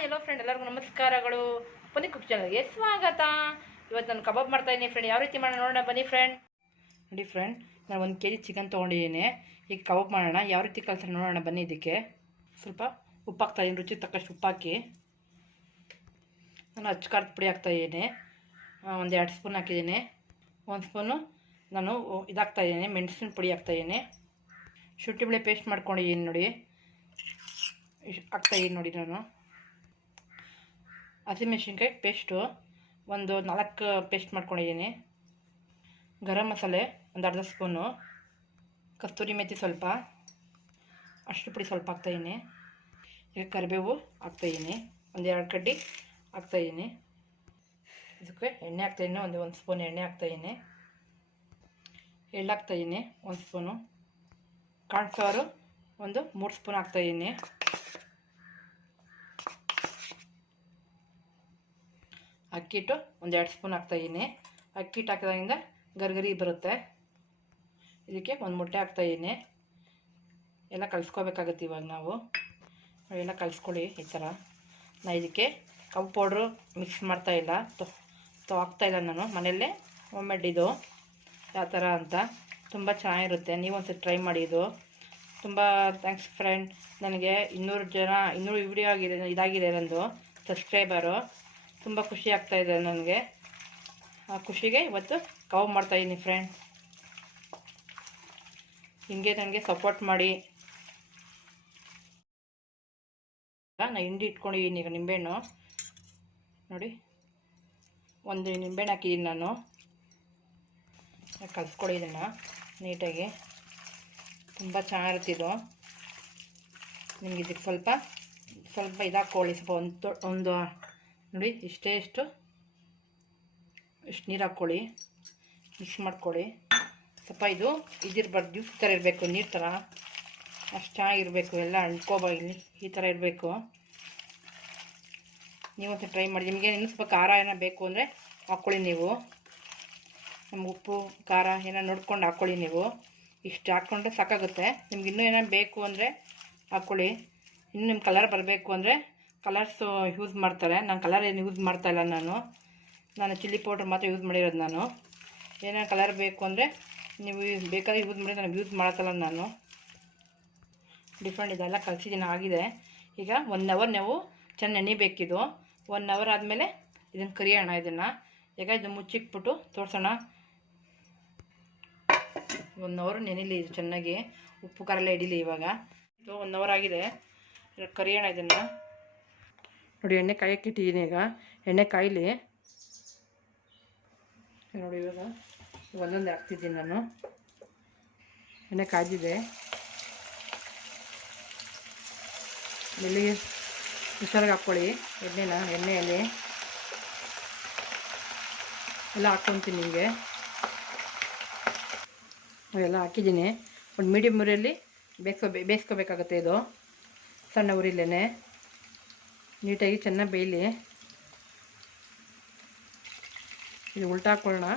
Hi ಎಲ್ಲೋ friend, ಎಲ್ಲರಿಗೂ ನಮಸ್ಕಾರಗಳು. ಬನ್ನಿ ಕುಕ್ ಚಾನಲ್ಗೆ ಸ್ವಾಗತ. ಇವತ್ತು ನಾನು ಕಬಾಬ್ ಮಾಡ್ತಾ ಇದ್ದೀನಿ ಫ್ರೆಂಡ್. ಯಾವ ರೀತಿ ಮಾಡೋಣ ನೋಡೋಣ ಬನ್ನಿ ಫ್ರೆಂಡ್. ನೋಡಿ ಫ್ರೆಂಡ್, ನಾನು 1 kg ಚಿಕನ್ ತೊಗೊಂಡಿದ್ದೀನಿ. ಈಗ ಕಬಾಬ್ ಮಾಡೋಣ. ಯಾವ ರೀತಿ ಕಲ್ಸೋಣ ನೋಡೋಣ ಬನ್ನಿ. ಇದಕ್ಕೆ ಸ್ವಲ್ಪ ಉಪ್ಪು ಹಾಕ್ತಾಯಿದ್ದೀನಿ, ರುಚಿಗೆ ತಕ್ಕಷ್ಟು ಉಪ್ಪು ಹಾಕಿ. ನಾನು ಅಚ್ಚ ಖಾರದ ಪುಡಿ ಹಾಕ್ತಾಯಿದ್ದೀನಿ, 1-2 ಸ್ಪೂನ್ ಹಾಕಿದ್ದೀನಿ. 1 ಸ್ಪೂನು ನಾನು ಇದಾಗ್ತಾಯಿದ್ದೀನಿ, ಮೆಣಸಿನ ಪುಡಿ ಹಾಕ್ತಾಯಿದ್ದೀನಿ. ಶುಂಠಿ ಬೆಳೆ ಪೇಸ್ಟ್ ಮಾಡ್ಕೊಂಡಿದ್ದೀನಿ ನೋಡಿ, ಹಾಕ್ತಾಯಿದ್ದೀನಿ ನೋಡಿ. ನಾನು ಹಸಿಮೆಣಸಿನ್ಕಾಯಿ ಪೇಸ್ಟು ಒಂದು 4 ಪೇಸ್ಟ್ ಮಾಡ್ಕೊಂಡಿದ್ದೀನಿ. ಗರಂ ಮಸಾಲೆ ಒಂದು 1/2 ಸ್ಪೂನು, ಕಸ್ತೂರಿ ಮೆಥಿ ಸ್ವಲ್ಪ, ಅರಿಶಿನ ಪುಡಿ ಸ್ವಲ್ಪ ಹಾಕ್ತಾಯಿದ್ದೀನಿ. ಈಗ ಕರಿಬೇವು ಹಾಕ್ತಾಯಿದ್ದೀನಿ, 1-2 ಕಡ್ಡಿ ಹಾಕ್ತಾಯಿದ್ದೀನಿ. ಇದಕ್ಕೆ ಎಣ್ಣೆ ಹಾಕ್ತಾಯಿದ್ದೀನಿ, 1 ಸ್ಪೂನ್ ಎಣ್ಣೆ ಹಾಕ್ತಾಯಿದ್ದೀನಿ. ಎಳ್ಳು ಹಾಕ್ತಾಯಿದ್ದೀನಿ 1 ಸ್ಪೂನು. ಕಾರ್ನ್ಫ್ಲವರು ಒಂದು 3 ಸ್ಪೂನ್ ಹಾಕ್ತಾಯಿದ್ದೀನಿ. ಅಕ್ಕಿಟ್ಟು 1-2 ಸ್ಪೂನ್ ಹಾಕ್ತಾಯಿದ್ದೀನಿ. ಅಕ್ಕಿಟ್ಟು ಹಾಕಿದಾಗಿಂದ ಗರಿಗರಿ ಬರುತ್ತೆ. ಇದಕ್ಕೆ 1 ಮೊಟ್ಟೆ ಹಾಕ್ತಾಯಿದ್ದೀನಿ. ಎಲ್ಲ ಕಲಿಸ್ಕೋಬೇಕಾಗತ್ತೆ ಇವಾಗ ನಾವು. ಎಲ್ಲ ಕಲಿಸ್ಕೊಳ್ಳಿ ಈ ಥರ. ನಾನು ಇದಕ್ಕೆ ಕಬಾಬ್ ಪೌಡ್ರು ಮಿಕ್ಸ್ ಮಾಡ್ತಾಯಿಲ್ಲ, ಹಾಕ್ತಾಯಿಲ್ಲ ನಾನು. ಮನೆಯಲ್ಲೇ ಹೋಮ್ಮೇಡ್ ಇದು, ಯಾವ ಥರ ಅಂತ ತುಂಬ ಚೆನ್ನಾಗಿರುತ್ತೆ. ನೀವು ಒಂದ್ಸತಿ ಟ್ರೈ ಮಾಡಿ. ಇದು ತುಂಬ ಥ್ಯಾಂಕ್ಸ್ ಫ್ರೆಂಡ್. ನನಗೆ 200 ವಿಡಿಯೋ ಆಗಿದೆ, ಇದಾಗಿದೆ ನಂದು ಸಬ್ಸ್ಕ್ರೈಬರು. ತುಂಬ ಖುಷಿ ಆಗ್ತಾಯಿದೆ ನನಗೆ. ಆ ಖುಷಿಗೆ ಇವತ್ತು ಕಬಾಬ್ ಮಾಡ್ತಾಯಿದ್ದೀನಿ ಫ್ರೆಂಡ್. ಹೀಗೆ ನನಗೆ ಸಪೋರ್ಟ್ ಮಾಡಿ. ನಾನು ಹಿಂಡಿ ಇಟ್ಕೊಂಡಿದ್ದೀನಿ. ಈಗ ನಿಂಬೆಹಣ್ಣು ನೋಡಿ, 1 ನಿಂಬೆಹಣ್ಣು ಹಾಕಿದ್ದೀನಿ ನಾನು. ಕಲಿಸ್ಕೊಂಡಿದ್ದೀನಿ ನೀಟಾಗಿ. ತುಂಬ ಚೆನ್ನಾಗಿರ್ತಿದ್ದು. ನಿಮ್ಗೆ ಇದಕ್ಕೆ ಸ್ವಲ್ಪ ಇದಾಕೊಳ್ಳಿ. ಸ್ವಲ್ಪ ಒಂದು ನೋಡಿ, ಇಷ್ಟು ನೀರು ಹಾಕ್ಕೊಳ್ಳಿ, ಮಿಕ್ಸ್ ಮಾಡ್ಕೊಳ್ಳಿ. ಸ್ವಲ್ಪ ಇದಿರಬಾರ್ದು, ಜ್ಯೂಸ್ ಥರ ಇರಬೇಕು, ನೀರು ಥರ. ಅಷ್ಟು ಚೆನ್ನಾಗಿರಬೇಕು, ಎಲ್ಲ ಅಂಟ್ಕೋಬಾಗಿಲಿ ಈ ಥರ ಇರಬೇಕು. ನೀವು ಒಂದು ಟ್ರೈ ಮಾಡಿ. ನಿಮಗೆ ಇನ್ನೂ ಸ್ವಲ್ಪ ಖಾರ ಏನೋ ಬೇಕು ಅಂದರೆ ಹಾಕ್ಕೊಳ್ಳಿ ನೀವು. ನಮ್ಗೆ ಉಪ್ಪು ಖಾರ ಏನೋ ನೋಡ್ಕೊಂಡು ಹಾಕ್ಕೊಳ್ಳಿ ನೀವು. ಇಷ್ಟು ಹಾಕ್ಕೊಂಡ್ರೆ ಸಾಕಾಗುತ್ತೆ. ನಿಮ್ಗೆ ಇನ್ನೂ ಏನೋ ಬೇಕು ಅಂದರೆ ಹಾಕ್ಕೊಳ್ಳಿ. ಇನ್ನು ನಿಮ್ಮ ಕಲರ್ ಬರಬೇಕು ಅಂದರೆ ಕಲರ್ಸು ಯೂಸ್ ಮಾಡ್ತಾರೆ. ನಾನು ಕಲರ್ ಏನು ಯೂಸ್ ಮಾಡ್ತಾಯಿಲ್ಲ. ನಾನು ಚಿಲ್ಲಿ ಪೌಡ್ರ್ ಮಾತ್ರ ಯೂಸ್ ಮಾಡಿರೋದು. ನಾನು ಏನೋ ಕಲರ್ ಬೇಕು ಅಂದರೆ ನೀವು ಬೇಕಾದ್ರೆ ಯೂಸ್ ಮಾಡಿ, ನನಗೆ ಯೂಸ್ ಮಾಡತ್ತಲ್ಲ ನಾನು. ಡಿಫ್ರೆಂಟ್ ಇದೆಲ್ಲ ಕಲಿಸಿದ್ದೀನಿ, ಆಗಿದೆ. ಈಗ 1 ಅವರ್ ನಾವು ಚೆನ್ನಾಗಿ ನೆನಿಬೇಕಿದು. 1 ಅವರ್ ಆದಮೇಲೆ ಇದನ್ನು ಕರಿಯೋಣ. ಇದನ್ನು ಈಗ ಇದು ಮುಚ್ಚಿಕ್ಬಿಟ್ಟು ತೋರಿಸೋಣ. 1 ಅವರ್ ನೆನಿಲಿ ಇದು ಚೆನ್ನಾಗಿ, ಉಪ್ಪು ಖಾರ ಎಲ್ಲ ಹಿಡೀಲಿ. ಇವಾಗ ಇದು 1 ಅವರ್ ಆಗಿದೆ. ಕರಿಯೋಣ ಇದನ್ನು ನೋಡಿ. ಎಣ್ಣೆ ಕಾಯಕ್ಕೆ ಇಟ್ಟಿದ್ದೀನಿ. ಈಗ ಎಣ್ಣೆ ಕಾಯಿಲಿ ನೋಡಿ. ಇವಾಗ ಒಂದೊಂದು ಹಾಕ್ತಿದ್ದೀನಿ ನಾನು. ಎಣ್ಣೆ ಕಾಯ್ದಿದೆ. ಎಲ್ಲಿ ಹುಷಾರಾಗಿ ಹಾಕ್ಕೊಳ್ಳಿ ಎಣ್ಣೆಯಲ್ಲಿ ಎಲ್ಲ ಹಾಕ್ಕೊತೀನಿ. ನಿಮಗೆ ಎಲ್ಲ ಹಾಕಿದ್ದೀನಿ. ಒಂದು ಮೀಡಿಯಮ್ ಉರಿಯಲ್ಲಿ ಬೇಯಿಸ್ಕೋಬೇಕಾಗತ್ತೆ. ಇದು ಸಣ್ಣ ಉರಿಲೇ ನೀಟಾಗಿ ಚೆನ್ನಾಗಿ ಬೇಯಲಿ. ಇದು ಉಲ್ಟಾ ಹಾಕ್ಕೊಳ್ಳೋಣ.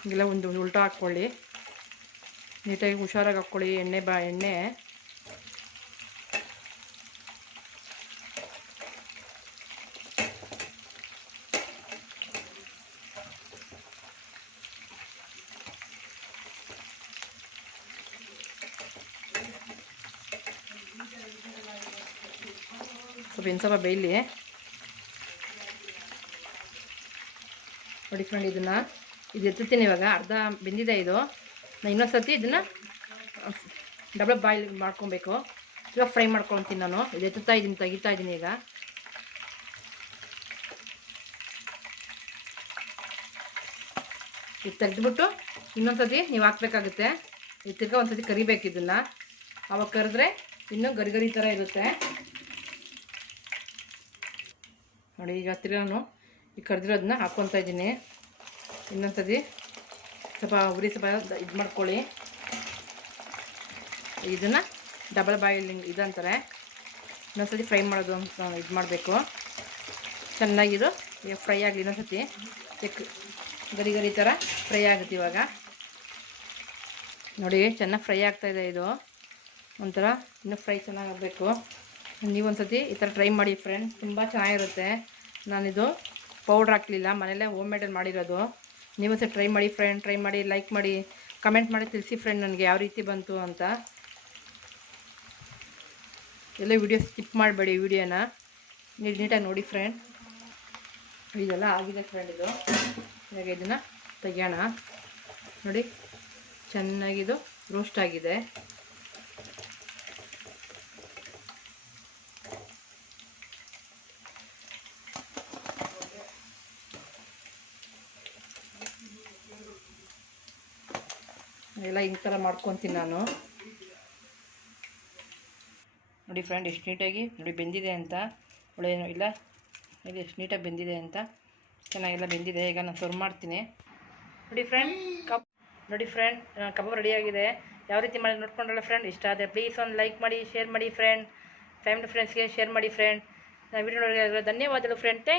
ಹೀಗೆಲ್ಲ ಒಂದು ಉಲ್ಟಾ ಹಾಕ್ಕೊಳ್ಳಿ. ನೀಟಾಗಿ ಹುಷಾರಾಗಿ ಹಾಕ್ಕೊಳ್ಳಿ. ಎಣ್ಣೆ ಸ್ವಲ್ಪ ಬೇಯಲಿ ನೋಡಿ ಫ್ರೆಂಡ್. ಇದು ಎತ್ತುತ್ತೀನಿ ಇವಾಗ. ಅರ್ಧ ಬೆಂದಿದೆ ಇದು. ನಾನು ಇನ್ನೊಂದು ಸರ್ತಿ ಇದನ್ನು ಡಬಲ್ ಬಾಯ್ಲ್ ಮಾಡ್ಕೊಬೇಕು. ಇವಾಗ ಫ್ರೈ ಮಾಡ್ಕೊತೀನಿ ನಾನು. ಇದು ತೆಗಿತಾ ಇದ್ದೀನಿ ಈಗ. ಇದು ತೆಗೆದ್ಬಿಟ್ಟು ಇನ್ನೊಂದು ಸರ್ತಿ ನೀವು ಹಾಕ್ಬೇಕಾಗುತ್ತೆ. ಇದು ತಿರ್ಗಾ ಒಂದು ಸರ್ತಿ ಕರಿಬೇಕು ಇದನ್ನು. ಅವಾಗ ಕರೆದ್ರೆ ಇನ್ನೂ ಗರಿ ಥರ ಇರುತ್ತೆ ನೋಡಿ. ಈಗ ತಿರ್ಗಾನು ಈ ಕರೆದಿರೋದನ್ನ ಹಾಕ್ಕೊತಾ ಇದ್ದೀನಿ. ಇನ್ನೊಂದು ಸತಿ ಸ್ವಲ್ಪ ಉರಿ ಸ್ವಲ್ಪ ಇದು ಮಾಡ್ಕೊಳ್ಳಿ. ಇದನ್ನು ಡಬಲ್ ಬಾಯ್ಲಿಂಗ್ ಇದಂತಾರೆ. ಇನ್ನೊಂದು ಸತಿ ಫ್ರೈ ಮಾಡೋದು ಅಂತ ಇದು ಮಾಡಬೇಕು. ಚೆನ್ನಾಗಿದು ಈಗ ಫ್ರೈ ಆಗಲಿ. ಇನ್ನೊಂದು ಸತಿ ಗರಿ ಥರ ಫ್ರೈ ಆಗುತ್ತೆ. ಇವಾಗ ನೋಡಿ ಚೆನ್ನಾಗಿ ಫ್ರೈ ಆಗ್ತಾಯಿದೆ. ಇದು ಒಂಥರ ಇನ್ನೂ ಫ್ರೈ ಚೆನ್ನಾಗಾಗಬೇಕು. ನೀವೊಂದ್ಸತಿ ಈ ಥರ ಟ್ರೈ ಮಾಡಿ ಫ್ರೆಂಡ್, ತುಂಬ ಚೆನ್ನಾಗಿರುತ್ತೆ. ನಾನಿದು ಪೌಡ್ರ್ ಹಾಕಲಿಲ್ಲ, ಮನೆಯಲ್ಲೇ ಹೋಮ್ ಮೇಡಲ್ಲಿ ಮಾಡಿರೋದು. ನೀವೊಂದ್ಸತಿ ಟ್ರೈ ಮಾಡಿ ಫ್ರೆಂಡ್, ಟ್ರೈ ಮಾಡಿ, ಲೈಕ್ ಮಾಡಿ, ಕಮೆಂಟ್ ಮಾಡಿ ತಿಳಿಸಿ ಫ್ರೆಂಡ್ ನನಗೆ ಯಾವ ರೀತಿ ಬಂತು ಅಂತ. ಎಲ್ಲ ವಿಡಿಯೋ ಸ್ಕಿಪ್ ಮಾಡಬೇಡಿ, ವಿಡಿಯೋನ ನೀಟಾಗಿ ನೋಡಿ ಫ್ರೆಂಡ್. ಇದೆಲ್ಲ ಆಗಿದೆ ಫ್ರೆಂಡ್. ಇದು ಇವಾಗ ಇದನ್ನು ತೆಗಿಯೋಣ. ನೋಡಿ ಚೆನ್ನಾಗಿದು ರೋಸ್ಟ್ ಆಗಿದೆ. ಎಲ್ಲ ಈ ಥರ ಮಾಡ್ಕೊತೀನಿ ನಾನು. ನೋಡಿ ಫ್ರೆಂಡ್ ಎಷ್ಟು ನೀಟಾಗಿ ನೋಡಿ ಬೆಂದಿದೆ ಅಂತ, ಒಳ್ಳೆಯೇನು ಇಲ್ಲ, ಇದು ಎಷ್ಟು ನೀಟಾಗಿ ಬೆಂದಿದೆ ಅಂತ, ಚೆನ್ನಾಗೆಲ್ಲ ಬೆಂದಿದೆ. ಈಗ ನಾನು ಸರ್ವ್ ಮಾಡ್ತೀನಿ. ನೋಡಿ ಫ್ರೆಂಡ್ ಕಬಾಬ್ ರೆಡಿಯಾಗಿದೆ. ಯಾವ ರೀತಿ ಮಾಡಿ ನೋಡ್ಕೊಂಡ್ರಲ್ಲ ಫ್ರೆಂಡ್, ಇಷ್ಟ ಆದರೆ ಪ್ಲೀಸ್ ಒಂದು ಲೈಕ್ ಮಾಡಿ, ಶೇರ್ ಮಾಡಿ ಫ್ರೆಂಡ್, ಫ್ಯಾಮಿಲಿ ಫ್ರೆಂಡ್ಸ್ಗೆ ಶೇರ್ ಮಾಡಿ ಫ್ರೆಂಡ್. ವಿಡಿಯೋ ನೋಡಿದ್ರೆ ಧನ್ಯವಾದಗಳು ಫ್ರೆಂಡ್. ಥ್ಯಾಂಕ್